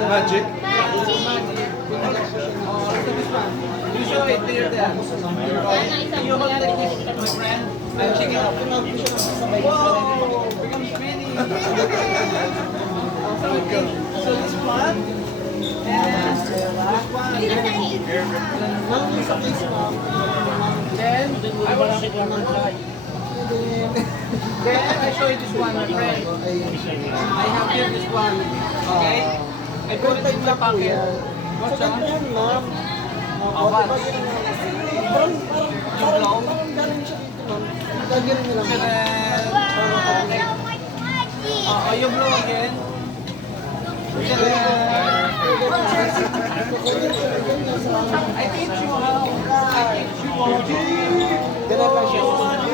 Magic. You show it to your dad. You hold like this, my friend. I'm checking out. Whoa! Becomes many. So this one. And this one. Then I show you this one, my friend. I have here this one. Okay? I put it in my pocket. What's that? What? Yung blow? Yung blow again. I teach you how. I teach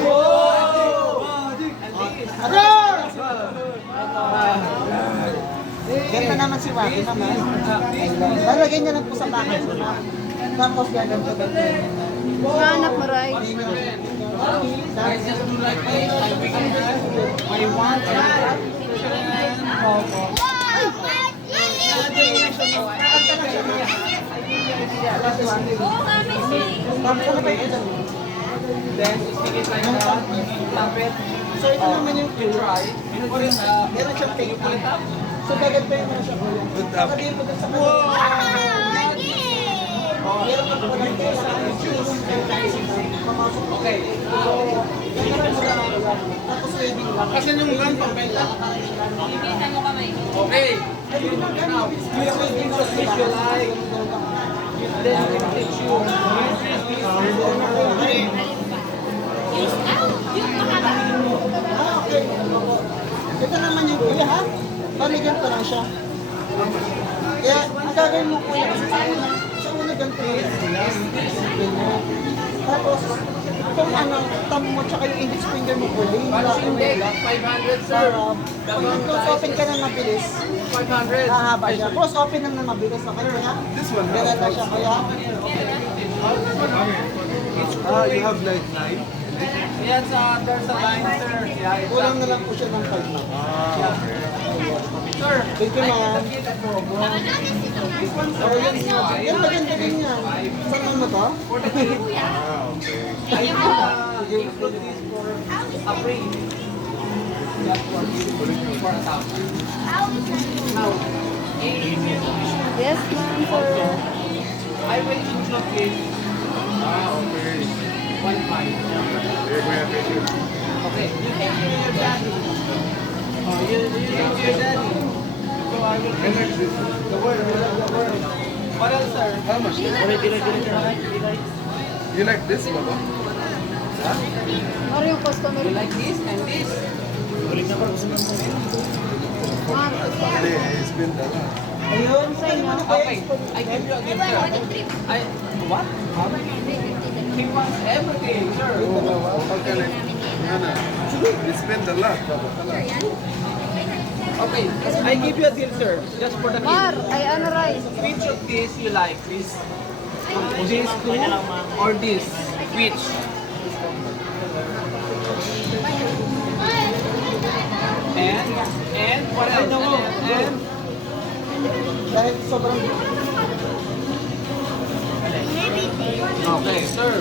you Ganda naman si Waki naman. Lalagay niya lang po sa bahay. Tapos gaganto ba? Anak mo, Ray. I just do like this. I begin that. I want that. Tapos ano ba yung ito? Then stick it like that. Tap it. So ito naman yung You try. meron siyang take pull up. So gagantoin mo siya kuya. Sabihin mo dun sa kanya. Meron ka pa lang sa mamasok. Okay. So, Tapos wedding lang. kasi yung gun pambenta. Okay. Now, do you have English if you like? Then we can teach you. Okay. Ito naman yung kuya ha. Bali ganito lang siya. Kaya ang gagawin mo kuya kasi sa una ganito lang. Tapos kung ano, thumb mo tsaka yung index finger mo kuya. Hindi, 500 sir. Close open ka na mabilis. 500. Hahaba siya. Close open lang na mabilis. Okay kuya? This one. Ganun na siya kuya. You have like 9? Yes, there's a line sir. Yeah, it's Kulang na lang po siya ng 5 na. Sir, Thank you ma'am. this one sir. Yan maganda din yan. Saan mo to? For the kid. I include this for a free. That one for 1,000. Now, Yes, ma'am, sir. I will include this Okay. 1,500. Okay, you take to your daddy. Oh, you take to your daddy. So I will connect this. The word. What else, sir? How much? You like this, Baba? Ano yung customer? You like this and this? Ma'am, Today I spent a lot. Ayun, sa inyo. Okay, I give you a gift, sir. What? He wants everything, sir. How can I? Nana, we spent a lot, Baba. Okay, I give you a deal, sir. Just for the Mar, kid. ay ano, Ray? Which of these you like? This two or this? Which? And what else? And Dahil sobrang okay, sir.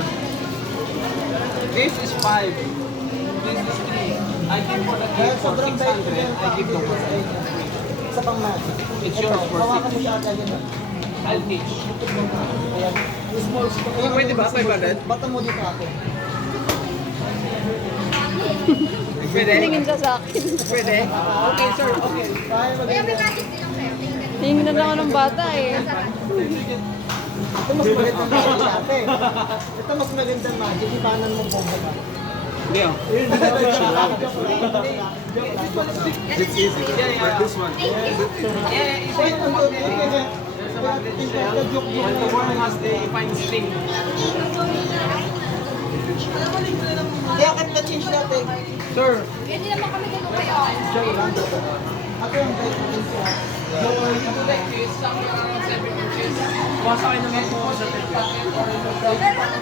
This is 5. This is 3. I give for the dahil kid for sobrang 600. I give the sa one. sa pang-magic. It's yours for Hawakan mo siya agad yun. I'll teach. Ayan. Small spoon. Pwede ba? 500? Bata mo dito ako. Pwede? Tingin siya sa akin. Pwede? Okay, sir. Okay. Kaya maganda. Tingin na lang ako ng bata eh. Ito mas magandang magic ate. Ito mas magandang magic. Ipanan mo po ba? Hindi oh. It's easy. But this one. Yeah, it's Wait, like ang one good. day. When the worm has the fine sting. Kaya kat na change natin. Sir, Hindi naman kami ganun kayo. Ako yung bait natin siya. you do like this, somewhere around 7 inches. Basta kayo naman po sa 10.